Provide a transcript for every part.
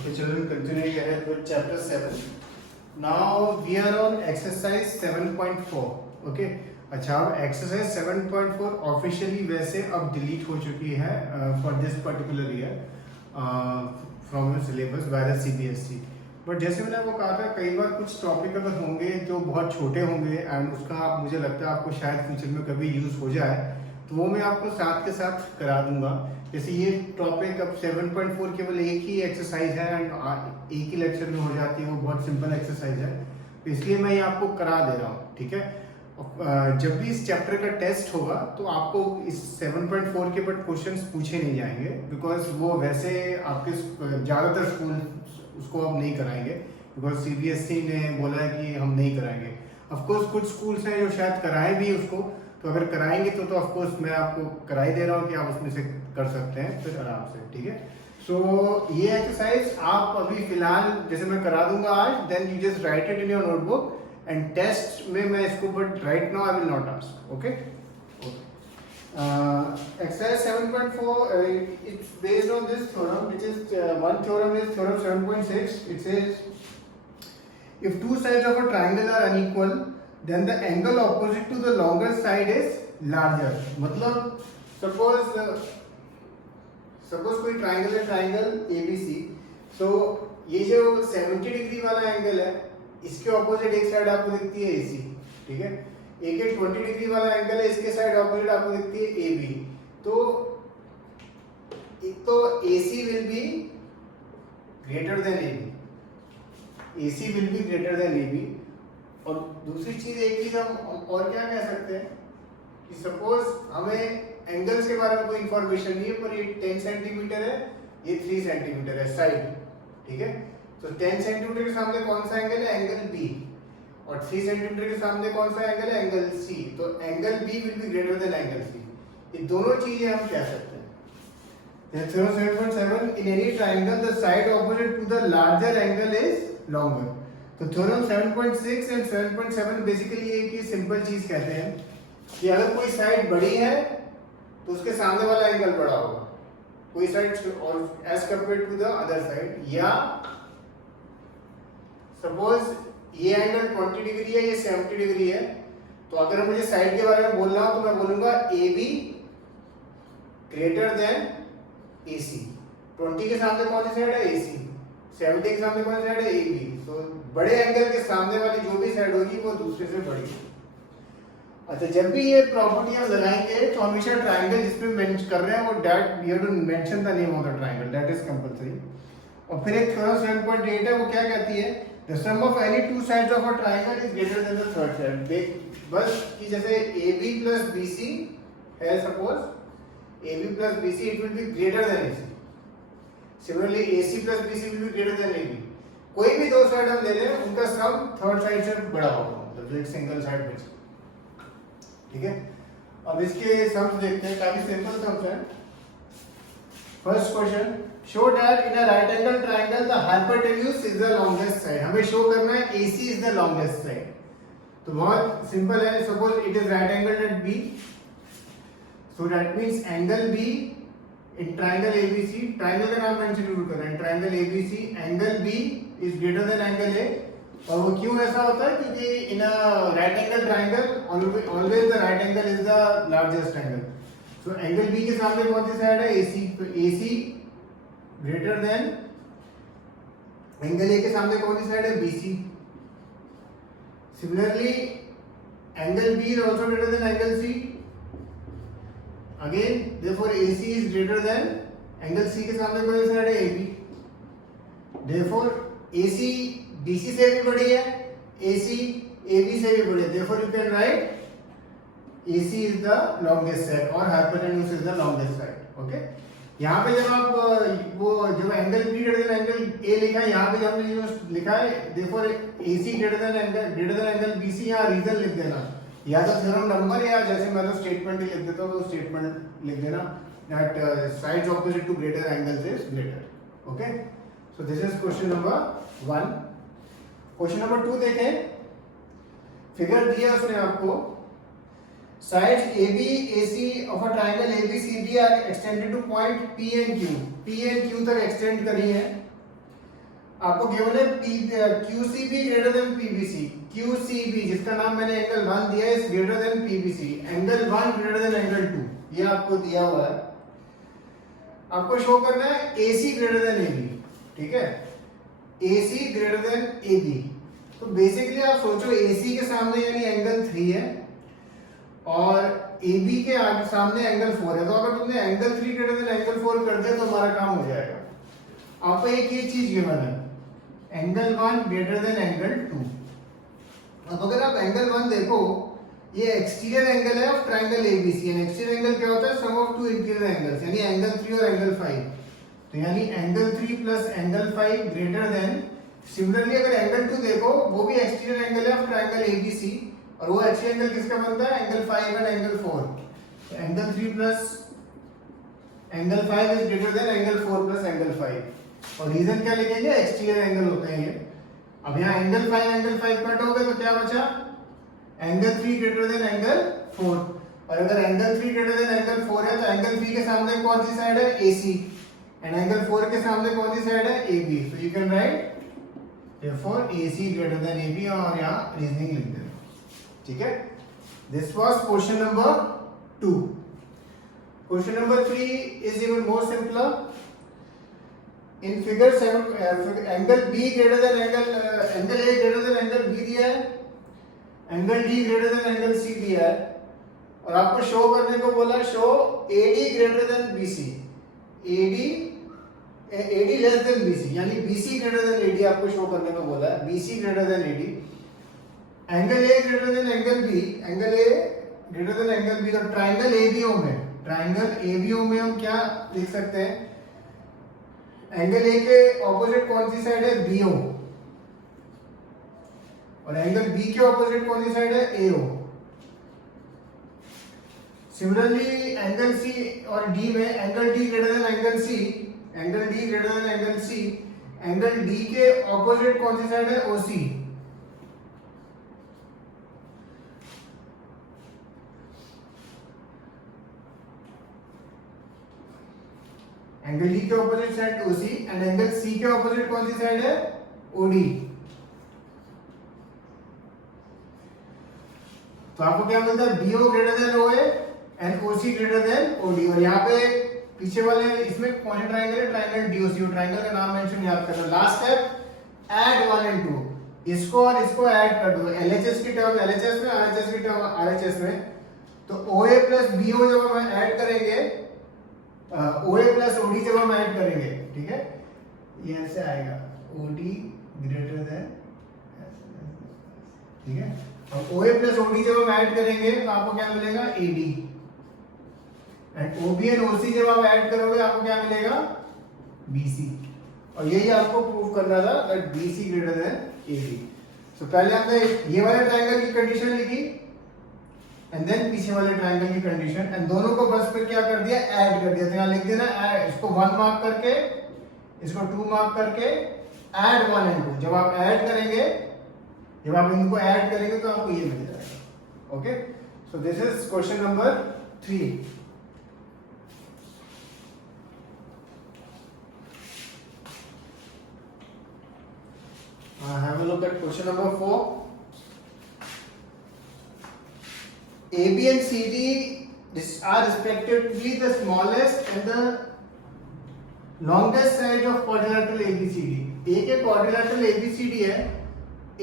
Okay, children, continuing ahead with chapter 7. Now we are on exercise 7.4. Okay. अच्छा, अब exercise 7.4 officially वैसे अब delete हो चुकी है for this particular year from the syllabus by the CBSE. But जैसे मैंने आपको कहा था, कई बार कुछ टॉपिक अगर होंगे जो बहुत छोटे होंगे एंड उसका मुझे लगता है आपको शायद फ्यूचर में कभी यूज़ हो जाए, तो वो मैं आपको साथ के साथ करा दूंगा. जैसे ये टॉपिक अब 7.4 केवल एक ही एक्सरसाइज है एंड एक ही लेक्चर में हो जाती है, वो बहुत सिंपल एक्सरसाइज है, तो इसलिए मैं ये आपको करा दे रहा हूँ. ठीक है. जब भी इस चैप्टर का टेस्ट होगा तो आपको इस 7.4 के बट क्वेश्चंस पूछे नहीं जाएंगे, बिकॉज वो वैसे आपके ज़्यादातर स्कूल उसको अब नहीं कराएंगे, बिकॉज CBSE ने बोला है कि हम नहीं कराएंगे. ऑफकोर्स कुछ स्कूल्स हैं जो शायद कराएं भी उसको, तो अगर कराएंगे तो ऑफकोर्स मैं आपको करा ही दे रहा हूँ कि आप उसमें से कर सकते हैं फिर आराम से. ठीक है. सो ये एक्सरसाइज आप अभी फिलहाल जैसे मैं करा दूंगा आज, then you just write it in your notebook and test में मैं इसको, but right now I will not ask. Okay. Exercise 7.4 it's based on this theorem, which is one theorem is theorem 7.6. It says if two sides of a triangle are unequal, then the angle opposite to the longer side is larger. मतलब suppose कोई triangle है, triangle ABC. तो ये जो 70 degree वाला angle है, इसके opposite एक साइड आपको दिखती है AC. ठीक है. एक 20 डिग्री वाला एंगल है, इसके साइड ऑपोजिट आपको दिखती है AB. तो एक तो AC will be greater than AB. AC will be greater than AB. और दूसरी चीज, एक चीज हम और क्या कह सकते हैं कि सपोज हमें एंगल्स के बारे में कोई इंफॉर्मेशन नहीं है, पर ये 10 सेंटीमीटर है, ये 3 सेंटीमीटर है साइड. ठीक है. तो 10 सेंटीमीटर के सामने कौन सा एंगल है? Angle B. और 3 सेंटीमीटर के सामने कौन सा एंगल है? Angle C. तो angle B will be greater than angle C. ये दोनों चीजें हम कह सकते हैं. Theorem 7.7 in any triangle the side opposite to the larger angle is longer. तो थ्योरम 7.6 एंड 7.7 बेसिकली एक ही सिंपल चीज कहते हैं कि अगर कोई साइड बड़ी है तो उसके सामने वाला एंगल बड़ा होगा, कोई साइड और edge compare to the other side. या सपोज ये एंगल 20 डिग्री है, ये 70 डिग्री है, तो अगर मुझे साइड के बारे में बोलना हो तो मैं बोलूंगा AB ग्रेटर देन AC. 20 के सामने कौन सी साइड है? AC. 70 के सामने कौन सी साइड है? AB. तो बड़े एंगल के सामने वाली जो भी साइड होगी वो दूसरे से बड़ी है. अच्छा, जब भी ये प्रॉपर्टी हम लगाएंगे तो हमेशा ट्राइंगल जिसमें मेंशन कर रहे हैं वो that we have to mention the name of the triangle, that is compulsory. और फिर एक थ्योरम 7.8 है, वो क्या कहती है? The sum of any two sides of a triangle is greater than the third side. बस कि जैसे AB plus BC है, suppose AB plus BC, it will be greater than AC. Similarly AC plus BC will be greater than AB. कोई भी दो side हम ले लें, उनका सम थर्ड साइड से बड़ा होगा, मतलब एक सिंगल साइड में. ठीक है. अब इसके सम्स देखते हैं, काफी सिंपल सम्स हैं. First question, show that in a right angle triangle the hypotenuse is the longest side. हमें शो करना है AC is the longest side. तो बहुत सिंपल है. Suppose it is right angle at B, so that means angle B in triangle ABC. Triangle का नाम mention जरूर करें. Triangle ABC, angle B is greater than angle A. और वो क्यों ऐसा होता है? क्योंकि in a right angle triangle always the right angle is the largest angle. So angle B के सामने कौन सी साइड है? AC. तो AC greater than angle A के सामने कौन सी साइड है? BC. Similarly angle B is also greater than angle C. Again therefore AC is greater than angle C के सामने कौन सी साइड है? AB. therefore AC BC से भी बड़ी है, AC AB से भी बड़ी है. therefore you can write AC is the longest side or hypotenuse is the longest side. okay. यहाँ पे जब आप वो जो angle B greater than angle A लिखा है, यहाँ पे जब हमने जो लिखा है therefore AC greater than angle BC, यहाँ रीजन लिख देना, या तो थ्योरम नंबर, या जैसे मैं तो स्टेटमेंट ही लिख देता हूँ, तो स्टेटमेंट लिख देना that sides opposite to greater angles is greater. okay. so this is question number 1. Question number 2 देखें. फिगर दिया उसने आपको, sides AB AC of a triangle ABCD are extended to point P and Q. P and Q तक extend करी है. आपको given है QCB greater than PBC, QCB जिसका नाम मैंने एंगल 1 दिया है, is greater than PBC, angle 1 greater than angle 2, ये आपको दिया हुआ है। आपको शो करना है AC ग्रेटर देन AB, ठीक है, AC ग्रेटर देन AB। तो बेसिकली आप सोचो AC के सामने यानी एंगल 3 है और AB के सामने एंगल 4 है, तो अगर तुमने एंगल 3 ग्रेटर देन एंगल 4 कर दिया तो हमारा काम हो जाएगा। आपको एक ये चीज गिवन है, एंगल 1 ग्रेटर देन एंगल 2। अब अगर आप एंगल 1 देखो, ये एक्सटीरियर एंगल है of triangle ABC, and exterior angle क्या होता है, सम ऑफ टू इंटीरियर एंगल्स, यानी एंगल 3 और एंगल 5। तो यानी angle 3 plus angle 5 greater than, similarly अगर एंगल 2 देखो, वो भी एक्सटीरियर एंगल है ऑफ ट्रायंगल ABC, और वो एक्सटीरियर एंगल किसका बनता है, एंगल 5 एंड एंगल 4। तो angle 3 plus angle 5 is greater than angle 4 plus angle 5, और रीजन क्या लिखेंगे, एक्सटीरियर एंगल होते हैं ये। अब यहाँ एंगल 5 कट हो गए तो क्या बचा, एंगल 3 ग्रेटर देन एंगल 4, और अगर एंगल 3 ग्रेटर देन एंगल 4 है तो एंगल 3 के सामने कौन सी साइड है, AC, एंड एंगल 4 के सामने कौन सी साइड है, AB। So you can write therefore AC greater than AB, और यहाँ रीजनिंग लिख देना, ठीक है। This was question number 2। Question number 3 is even more simpler. In figure 7 angle B greater than angle A greater than angle B दिया है, angle D greater than angle C दिया है, और आपको शो करने को बोला show AD greater than BC, AD less than BC, यानी BC ग्रेटर देन AD आपको शो करने को बोला है, BC greater than AD। Angle A greater than angle B, angle A greater than angle B, तो ट्रायंगल ABO में हम क्या लिख सकते हैं, एंगल A के ऑपोजिट कौन सी साइड है, BO, और एंगल B के ऑपोजिट कौन सी साइड है, AO। सिमिलरली एंगल C और D में angle D greater than angle C, angle D greater than angle C, angle D के ऑपोजिट कौन सी साइड है, OC। एंगल D के opposite side OC, and angle C के opposite कौन सी साइड है, OD। तो आपको क्या मिलता है, BO greater than OA and OC greater than OD। और यहाँ पे पीछे वाले इसमें कौन सा ट्रायंगल है, ट्रायंगल DOC, ट्रायंगल का नाम मेंशन याद करना। लास्ट स्टेप, ऐड 1 एंड 2, इसको और इसको ऐड कर दो, LHS की टर्म LHS में, RHS की टर्म RHS में। तो OA प्लस BO जब हम ऐड करेंगे, OA प्लस OD जब हम ऐड करेंगे, ठीक है, ये ऐसे आएगा, OD ग्रेटर देन, ठीक है, और OA प्लस OD जब हम ऐड करेंगे तो आपको क्या मिलेगा, AD, and OB and OC जब आप ऐड करोगे आपको क्या मिलेगा, BC। और यही आपको प्रूव करना था that BC greater than AD। सो पहले हमने ये वाले ट्रायंगल की कंडीशन लिखी, एंड देन पीछे वाले ट्रायंगल की कंडीशन, एंड दोनों को बस फिर क्या कर दिया, ऐड कर दिया। तो यहाँ लिख देना, इसको 1 मार्क करके, इसको 2 मार्क करके, ऐड 1 एंड 2। जब आप ऐड करेंगे, जब आप इनको ऐड करेंगे तो आपको ये मिल जाएगा। Okay, so this is question number 3। Have a look at question number 4. AB and CD are respectively the smallest and the longest side of quadrilateral ABCD. A के quadrilateral ABCD है,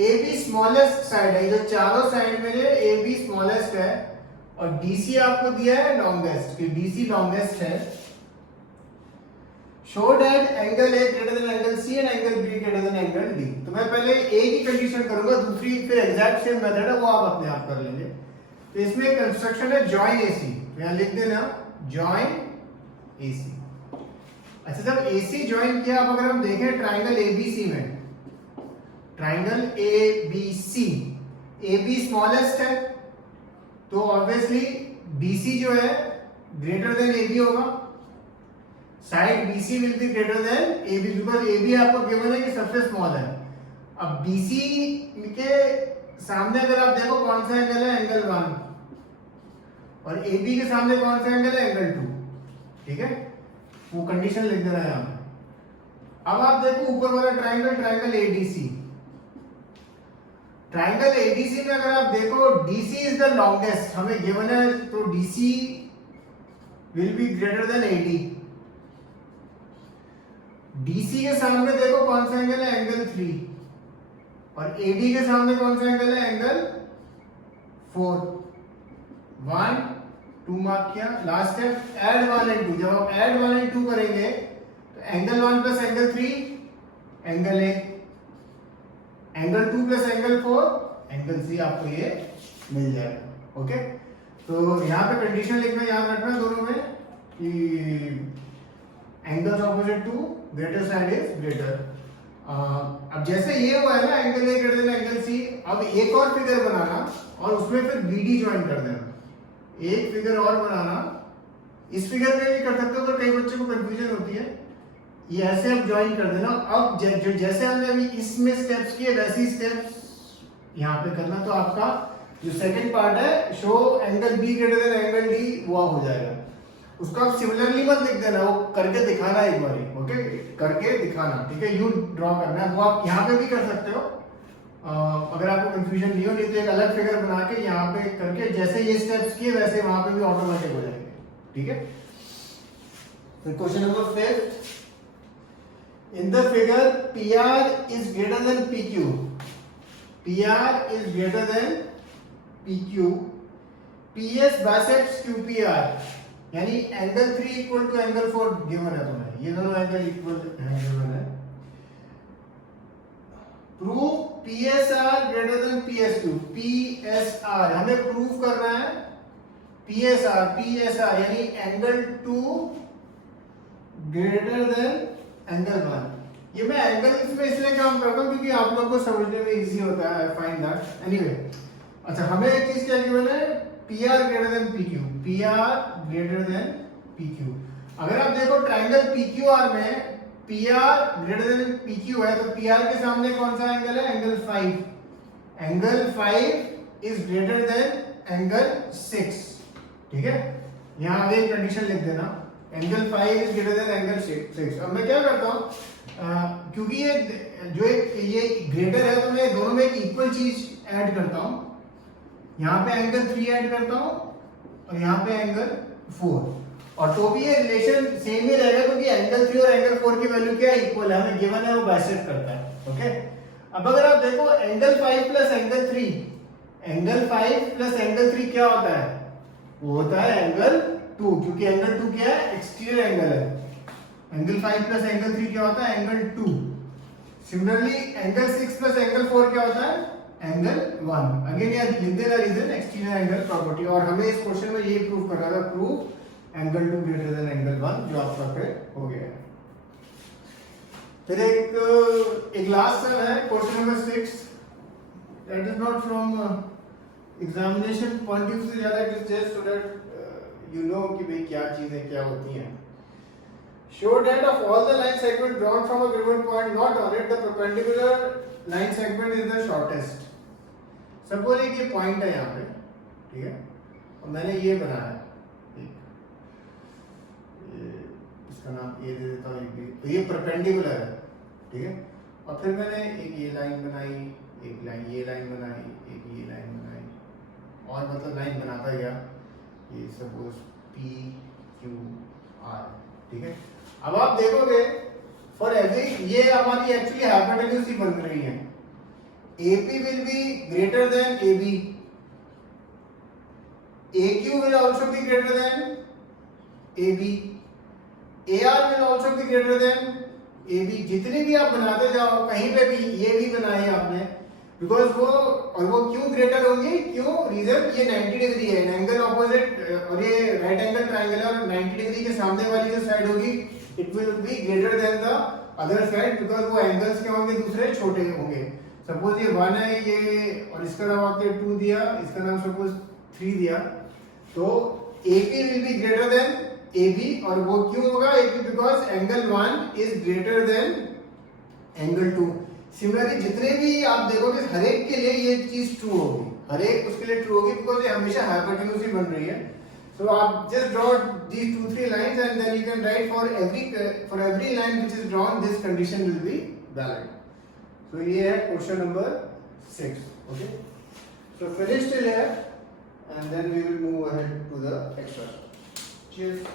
AB smallest side है, जो चारों side में है AB smallest है, और DC आपको दिया है longest, कि DC longest है। Show that angle A greater than angle C and angle B greater than angle D। तो मैं पहले A की कंडीशन करूंगा, दूसरी फिर एग्जैक्ट सेम मेथड है वो आप अपने आप कर लेंगे। तो इसमें कंस्ट्रक्शन है जॉइन AC, तो यहाँ लिख देना जॉइन AC। अच्छा, जब AC जॉइन किया, अब अगर हम देखें ट्राइंगल ABC में, ट्राइंगल ABC, AB स्मॉलेस्ट है तो ऑब्वियसली BC जो है ग्रेटर देन AB होगा, side BC will be greater than AB, because AB आपको गिवन है कि सबसे स्मॉल है। अब BC के सामने अगर आप देखो कौन सा एंगल है, एंगल 1, और AB के सामने कौन सा एंगल है, एंगल 2, ठीक है, वो कंडीशन लिख देना है यहाँ। अब आप देखो ऊपर वाला ट्राइंगल एडीसी। ट्राइंगल एडीसी में अगर आप देखो डीसी इज द लॉन्गेस्ट हमें गिवन है, तो DC will be greater than AD. DC के सामने देखो कौन सा एंगल है, एंगल 3, और एडी के सामने कौन सा एंगल है, एंगल 4। 1 2 मार्क किया। Last step add 1 and 2। जब आप ऐड 1 एंड 2 करेंगे तो angle 1 plus angle 3 angle A, angle 2 plus angle 4 angle C, आपको ये मिल जाएगा। ओके, तो यहाँ पे कंडीशन लिखना याद रखना दोनों में कि angles opposite to greater side is greater. अब जैसे ये हुआ है ना angle A greater than angle C, अब एक और फिगर बनाना और उसमें फिर बीडी ज्वाइन कर देना। एक फिगर और बनाना, इस फिगर में भी कर सकते हो तो कई बच्चों को कंफ्यूजन होती है, ये ऐसे आप ज्वाइन कर देना। अब जैसे हमने अभी इसमें स्टेप्स किए वैसे ही स्टेप्स यहाँ पे करना, तो आपका जो सेकंड पार्ट है show angle B greater than angle D, वो हो जाएगा। उसको आप सिमिलरली मत लिख देना, वो करके दिखाना एक बार। ओके, करके दिखाना, ठीक है, यू ड्रॉ करना है। वो आप यहाँ पे भी कर सकते हो अगर आपको कंफ्यूजन नहीं हो, नहीं तो एक अलग फिगर बना के यहाँ पे करके जैसे ये स्टेप्स किए वैसे वहां पे भी ऑटोमेटिक हो जाएंगे। ठीक है, फिर question number 5, in the figure PR is greater than PQ, PR is greater than PQ, PS bisects QPR, यानी angle 3 equal to angle 4 given है तुम्हें, ये दोनों एंगल इक्वल गिवन है। Prove PSR greater than PSQ, PSR हमें prove करना है, PSR यानी एंगल 2 ग्रेटर देन एंगल 1। ये मैं एंगल में इसलिए काम करता हूँ क्योंकि आप लोगों को समझने में इजी होता है, फाइंड दैट। एनीवे, अच्छा हमें एक चीज क्या गिवन है, PR greater than PQ, PR greater than PQ। अगर आप देखो ट्राइंगल PQR में PR ग्रेटर देन PQ है, तो PR के सामने कौन सा एंगल है, angle 5। Angle 5 is greater than angle 6। ठीक है, यहाँ आगे एक कंडीशन लिख देना, angle 5 is greater than angle 6। अब मैं क्या करता हूँ, क्योंकि ये जो ये ग्रेटर है तो मैं दोनों में एक इक्वल चीज ऐड करता हूँ। यहाँ पे एंगल 3 ऐड करता हूँ और यहाँ पे एंगल 4, और तो भी ये रिलेशन सेम ही रहेगा क्योंकि एंगल 3 और एंगल 4 की वैल्यू क्या इक्वल है, हमें गिवन है, वो बाइसेक्ट करता है। ओके, अब अगर आप देखो angle 5 plus angle 3, angle 5 plus angle 3 क्या होता है, वो होता है एंगल 2, क्योंकि एंगल 2 क्या है, एक्सटीरियर एंगल है। एंगल 5 प्लस एंगल 3 क्या होता है, angle 2। Similarly angle 6 plus angle 4 क्या होता है, एंगल 1। अगेन ये लिख देना रीजन, एक्सटीरियर एंगल प्रॉपर्टी, और हमें इस क्वेश्चन में ये प्रूव करना था, prove angle 2 greater than angle 1, जो आपका फिर हो गया है। फिर एक लास्ट सन है, question number 6, that is not from examination point of view से ज्यादा, it is just so that you know कि भाई क्या चीजें क्या होती हैं। Show that of all the line segment drawn from a given point not on it, the perpendicular line segment is the shortest. Suppose एक ये पॉइंट है यहाँ पे, ठीक है, और मैंने ये बनाया, इसका नाम ये दे देता हूँ, तो ये परपेंडिकुलर है, ठीक है, और फिर मैंने एक ये लाइन बनाई, एक लाइन ये लाइन बनाई, एक ये लाइन बनाई, और मतलब लाइन बनाता गया, ये सपोज PQR, ठीक है। अब आप देखोगे फॉर एवरी, ये हमारी एक्चुअली हाइपोटेन्यूज ही बन रही है, AP will be greater than AB, AQ will also be greater than AB, AR will also be greater than AB। जितनी भी आप बनाते जाओ, कहीं पे भी ये भी बनाए आपने, बिकॉज वो क्यों ग्रेटर होंगे, क्यों, रीजन ये 90 डिग्री है, एंगल ऑपोजिट, और ये राइट एंगल ट्राइंगल है, और 90 डिग्री के सामने वाली जो साइड होगी it will be greater than the other side, because वो एंगल्स क्या होंगे, दूसरे छोटे होंगे। सपोज ये 1 है ये, और इसका नाम आपने 2 दिया, इसका नाम सपोज 3 दिया, तो AP will be greater than AB, और वो क्यों होगा, AP because angle 1 is greater than angle 2। Similarly जितने भी आप देखोगे हर एक के लिए ये चीज ट्रू होगी, हर एक उसके लिए ट्रू होगी, बिकॉज ये हमेशा हाइपोटेन्यूज ही बन रही है। तो आप just draw these 2-3 lines and then you can write for every line which is drawn this condition will be valid. So ये है question number 6. Okay. So finish till here and then we will move ahead to the extra. Cheers.